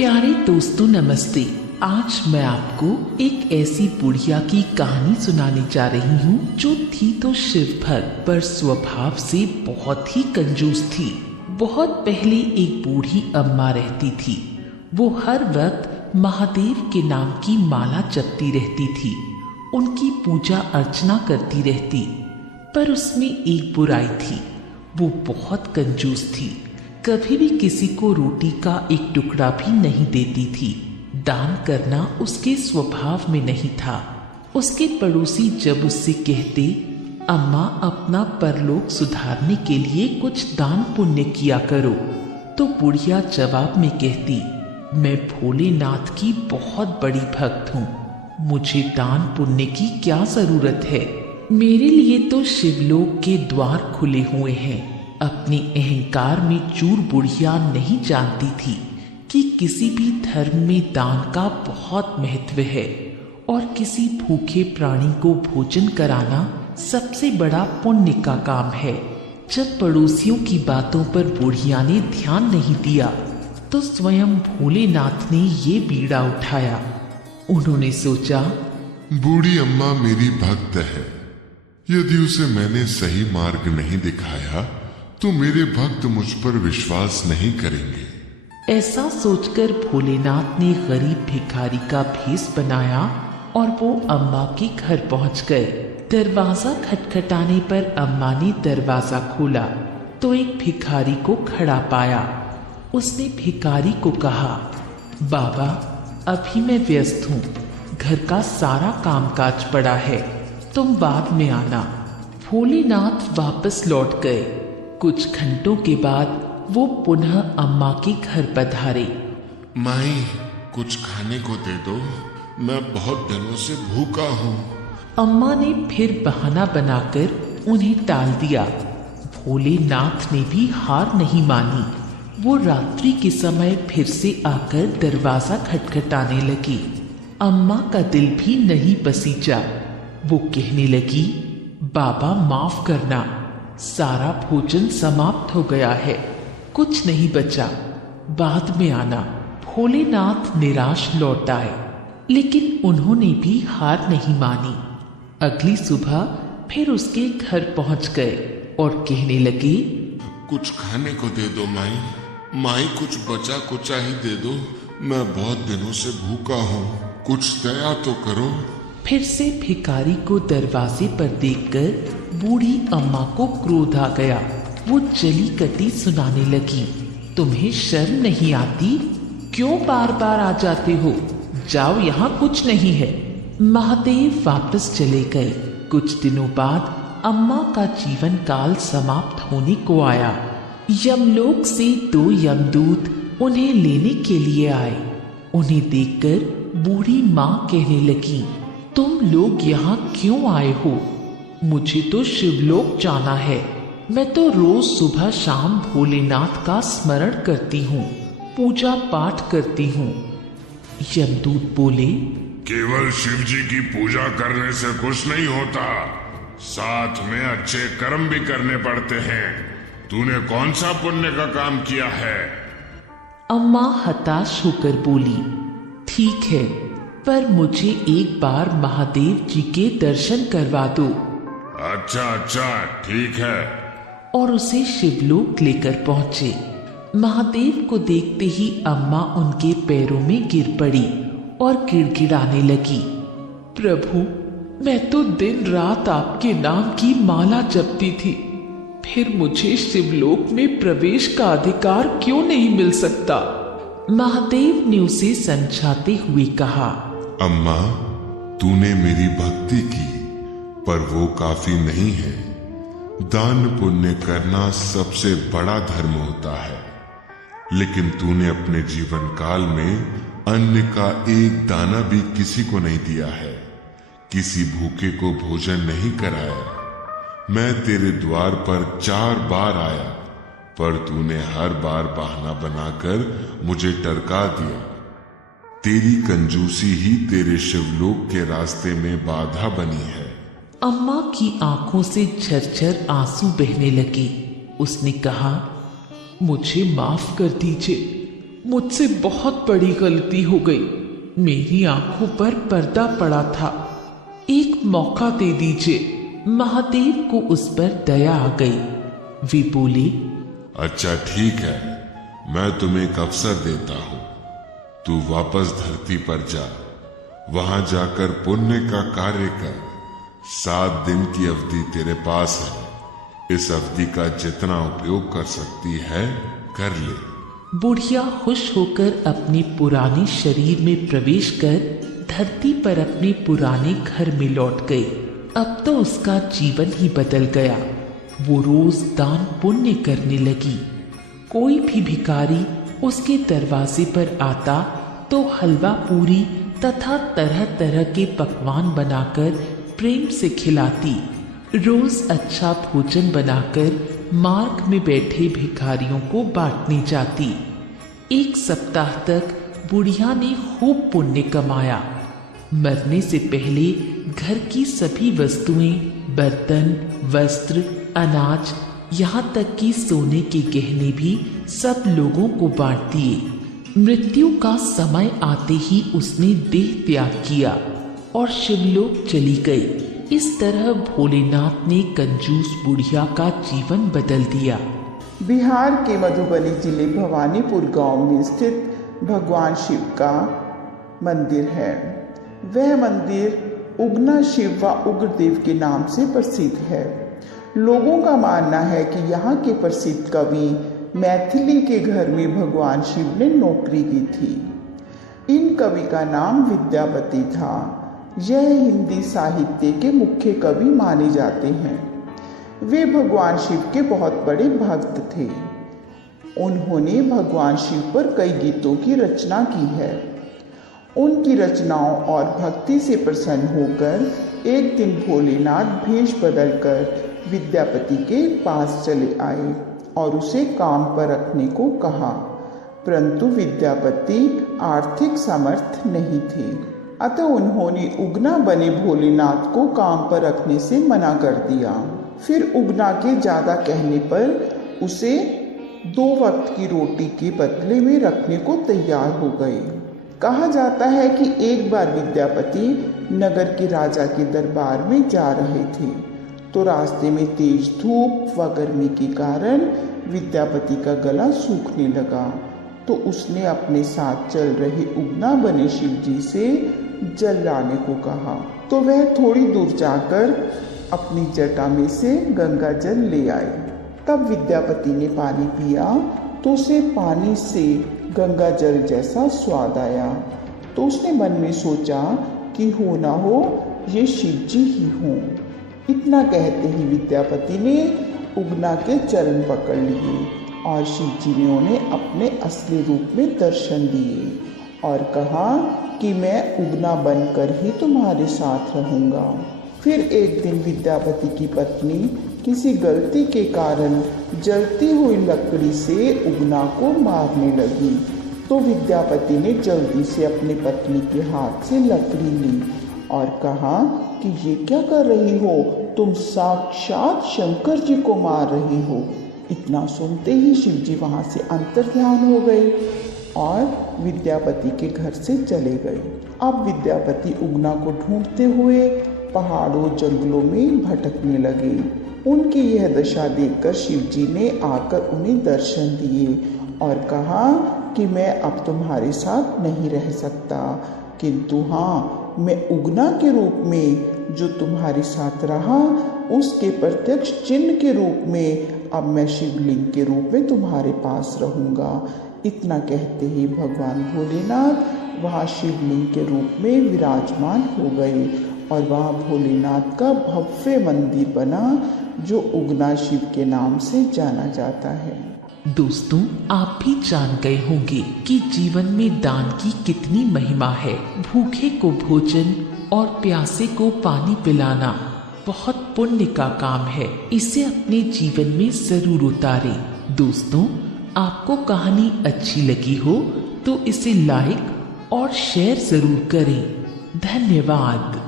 प्यारे दोस्तों नमस्ते। आज मैं आपको एक ऐसी बुढ़िया की कहानी सुनाने जा रही हूँ जो थी तो शिव भक्त पर स्वभाव से बहुत ही कंजूस थी। बहुत पहले एक बूढ़ी अम्मा रहती थी। वो हर वक्त महादेव के नाम की माला जपती रहती थी, उनकी पूजा अर्चना करती रहती। पर उसमें एक बुराई थी, वो बहुत कंजूस थी। कभी भी किसी को रोटी का एक टुकड़ा भी नहीं देती थी। दान करना उसके स्वभाव में नहीं था। उसके पड़ोसी जब उससे कहते, अम्मा अपना परलोक सुधारने के लिए कुछ दान पुण्य किया करो, तो बुढ़िया जवाब में कहती, मैं भोलेनाथ की बहुत बड़ी भक्त हूँ, मुझे दान पुण्य की क्या जरूरत है। मेरे लिए तो शिवलोक के द्वार खुले हुए हैं। अपने अहंकार में चूर बुढ़िया नहीं जानती थी कि किसी भी धर्म में दान का बहुत महत्व है और किसी भूखे प्राणी को भोजन कराना सबसे बड़ा पुण्य का काम है। जब पड़ोसियों की बातों पर बुढ़िया ने ध्यान नहीं दिया तो स्वयं भोलेनाथ ने ये बीड़ा उठाया। उन्होंने सोचा, बूढ़ी अम्मा मेरी भक्त है, यदि उसे मैंने सही मार्ग नहीं दिखाया तो मेरे भक्त मुझ पर विश्वास नहीं करेंगे। ऐसा सोचकर भोलेनाथ ने गरीब भिखारी का भेष बनाया और वो अम्मा के घर पहुंच गए। दरवाजा खटखटाने पर अम्मा ने दरवाजा खोला तो एक भिखारी को खड़ा पाया। उसने भिखारी को कहा, बाबा अभी मैं व्यस्त हूँ, घर का सारा कामकाज पड़ा है, तुम बाद में आना। भोलेनाथ वापस लौट गए। कुछ घंटों के बाद वो पुनः अम्मा के घर पधारे। माई कुछ खाने को दे दो, मैं बहुत दिनों से भूखा हूँ। अम्मा ने फिर बहाना बनाकर उन्हें टाल दिया। भोलेनाथ ने भी हार नहीं मानी। वो रात्रि के समय फिर से आकर दरवाजा खटखटाने लगी। अम्मा का दिल भी नहीं पसीजा। वो कहने लगी, बाबा माफ करना, सारा भोजन समाप्त हो गया है, कुछ नहीं बचा, बाद में आना। भोलेनाथ निराश लौट आए, लेकिन उन्होंने भी हार नहीं मानी। अगली सुबह फिर उसके घर पहुंच गए और कहने लगे, कुछ खाने को दे दो माई, माई कुछ बचा कुचा ही दे दो, मैं बहुत दिनों से भूखा हूँ, कुछ दया तो करो। फिर से भिखारी को दरवाजे पर देखकर बूढ़ी अम्मा को क्रोध आ गया। वो जली कटी सुनाने लगी, तुम्हें शर्म नहीं आती? क्यों बार बार आ जाते हो? जाओ, यहाँ कुछ नहीं है। महादेव वापस चले गए। कुछ दिनों बाद अम्मा का जीवन काल समाप्त होने को आया। यमलोक से 2 यमदूत उन्हें लेने के लिए आए। उन्हें देखकर बूढ़ी माँ कहने लगी, तुम लोग यहाँ क्यों आए हो? मुझे तो शिवलोक जाना है। मैं तो रोज सुबह शाम भोलेनाथ का स्मरण करती हूँ, पूजा पाठ करती हूँ। यमदूत बोले, केवल शिव जी की पूजा करने से कुछ नहीं होता, साथ में अच्छे कर्म भी करने पड़ते हैं। तूने कौन सा पुण्य का काम किया है? अम्मा हताश होकर बोली, ठीक है, पर मुझे एक बार महादेव जी के दर्शन करवा दो। अच्छा ठीक है। और उसे शिवलोक लेकर पहुंचे। महादेव को देखते ही अम्मा उनके पैरों में गिर पड़ी और गिड़गिड़ाने लगी, प्रभु मैं तो दिन रात आपके नाम की माला जपती थी, फिर मुझे शिवलोक में प्रवेश का अधिकार क्यों नहीं मिल सकता? महादेव ने उसे समझाते हुए कहा, अम्मा तूने मेरी भक्ति की, पर वो काफी नहीं है। दान पुण्य करना सबसे बड़ा धर्म होता है, लेकिन तूने अपने जीवन काल में अन्न का एक दाना भी किसी को नहीं दिया है, किसी भूखे को भोजन नहीं कराया। मैं तेरे द्वार पर 4 बार आया, पर तूने हर बार बहाना बनाकर मुझे टरका दिया। तेरी कंजूसी ही तेरे शिवलोक के रास्ते में बाधा बनी है। अम्मा की आंखों से झरझर आंसू बहने लगे। उसने कहा, मुझे माफ कर दीजिए, मुझसे बहुत बड़ी गलती हो गई। मेरी आंखों पर पर्दा पड़ा था। एक मौका दे दीजिए। महादेव को उस पर दया आ गई। वे बोले, अच्छा ठीक है, मैं तुम्हें एक अवसर देता हूँ। तू वापस धरती पर जा, वहां जाकर पुण्य का कार्य कर। 7 दिन की अवधि तेरे पास है। इस अवधि का जितना उपयोग कर सकती है कर ले। बुढ़िया खुश होकर अपने पुराने शरीर में प्रवेश कर धरती पर अपने पुराने घर में लौट गई। अब तो उसका जीवन ही बदल गया। वो रोज दान पुण्य करने लगी। कोई भी भिखारी उसके दरवाजे पर आता तो हलवा पूरी तथा तरह तरह के पकवान बनाकर प्रेम से खिलाती। रोज अच्छा भोजन बनाकर मार्ग में बैठे भिखारियों को बांटने जाती। 1 सप्ताह तक बुढ़िया ने खूब पुण्य कमाया। मरने से पहले घर की सभी वस्तुएं, बर्तन, वस्त्र, अनाज, यहाँ तक कि सोने के गहने भी सब लोगों को बांट दिए। मृत्यु का समय आते ही उसने देह त्याग किया और शिवलोक चली गई। इस तरह भोलेनाथ ने कंजूस बुढ़िया का जीवन बदल दिया। बिहार के मधुबनी जिले भवानीपुर गांव में स्थित भगवान शिव का मंदिर है। वह मंदिर उगना शिव व उग्रदेव के नाम से प्रसिद्ध है। लोगों का मानना है कि यहाँ के प्रसिद्ध कवि मैथिली के घर में भगवान शिव ने नौकरी की थी। इन कवि का नाम विद्यापति था। यह हिंदी साहित्य के मुख्य कवि माने जाते हैं। वे भगवान शिव के बहुत बड़े भक्त थे। उन्होंने भगवान शिव पर कई गीतों की रचना की है। उनकी रचनाओं और भक्ति से प्रसन्न होकर एक दिन भोलेनाथ भेष बदलकर विद्यापति के पास चले आए और उसे काम पर रखने को कहा, परंतु विद्यापति आर्थिक समर्थ नहीं थे। अतः उन्होंने उगना बने भोलेनाथ को काम पर रखने से मना कर दिया। फिर उगना के ज्यादा कहने पर उसे 2 वक्त की रोटी के बदले में रखने को तैयार हो गए। कहा जाता है कि एक बार विद्यापति नगर के राजा के दरबार में जा रहे थे तो रास्ते में तेज धूप व गर्मी के कारण विद्यापति का गला सूखने लगा। तो उसने अपने साथ चल रहे उगना बने शिव जी से जल लाने को कहा। तो वह थोड़ी दूर जाकर अपनी जटा में से गंगा जल ले आए। तब विद्यापति ने पानी पिया तो उसे पानी से गंगा जल जैसा स्वाद आया। तो उसने मन में सोचा कि हो ना हो ये शिव जी ही हों। इतना कहते ही विद्यापति ने उगना के चरण पकड़ लिए और शिव जी ने उन्हें अपने असली रूप में दर्शन दिए और कहा कि मैं उगना बनकर ही तुम्हारे साथ रहूँगा। फिर एक दिन विद्यापति की पत्नी किसी गलती के कारण जलती हुई लकड़ी से उगना को मारने लगी। तो विद्यापति ने जल्दी से अपनी पत्नी के हाथ से लकड़ी ली और कहा कि ये क्या कर रही हो, तुम साक्षात शंकर जी को मार रही हो। इतना सुनते ही शिव जी वहाँ से अंतर्ध्यान हो गए और विद्यापति के घर से चले गए। अब विद्यापति उगना को ढूंढते हुए पहाड़ों जंगलों में भटकने लगे। उनकी यह दशा देखकर शिव जी ने आकर उन्हें दर्शन दिए और कहा कि मैं अब तुम्हारे साथ नहीं रह सकता, किंतु हाँ, मैं उगना के रूप में जो तुम्हारे साथ रहा उसके प्रत्यक्ष चिन्ह के रूप में अब मैं शिवलिंग के रूप में तुम्हारे पास रहूँगा। इतना कहते ही भगवान भोलेनाथ वहाँ शिवलिंग के रूप में विराजमान हो गए और वहाँ भोलेनाथ का भव्य मंदिर बना जो उगना शिव के नाम से जाना जाता है। दोस्तों, आप भी जान गए होंगे कि जीवन में दान की कितनी महिमा है। भूखे को भोजन और प्यासे को पानी पिलाना बहुत पुण्य का काम है। इसे अपने जीवन में जरूर उतारें। दोस्तों, आपको कहानी अच्छी लगी हो तो इसे लाइक और शेयर जरूर करें। धन्यवाद।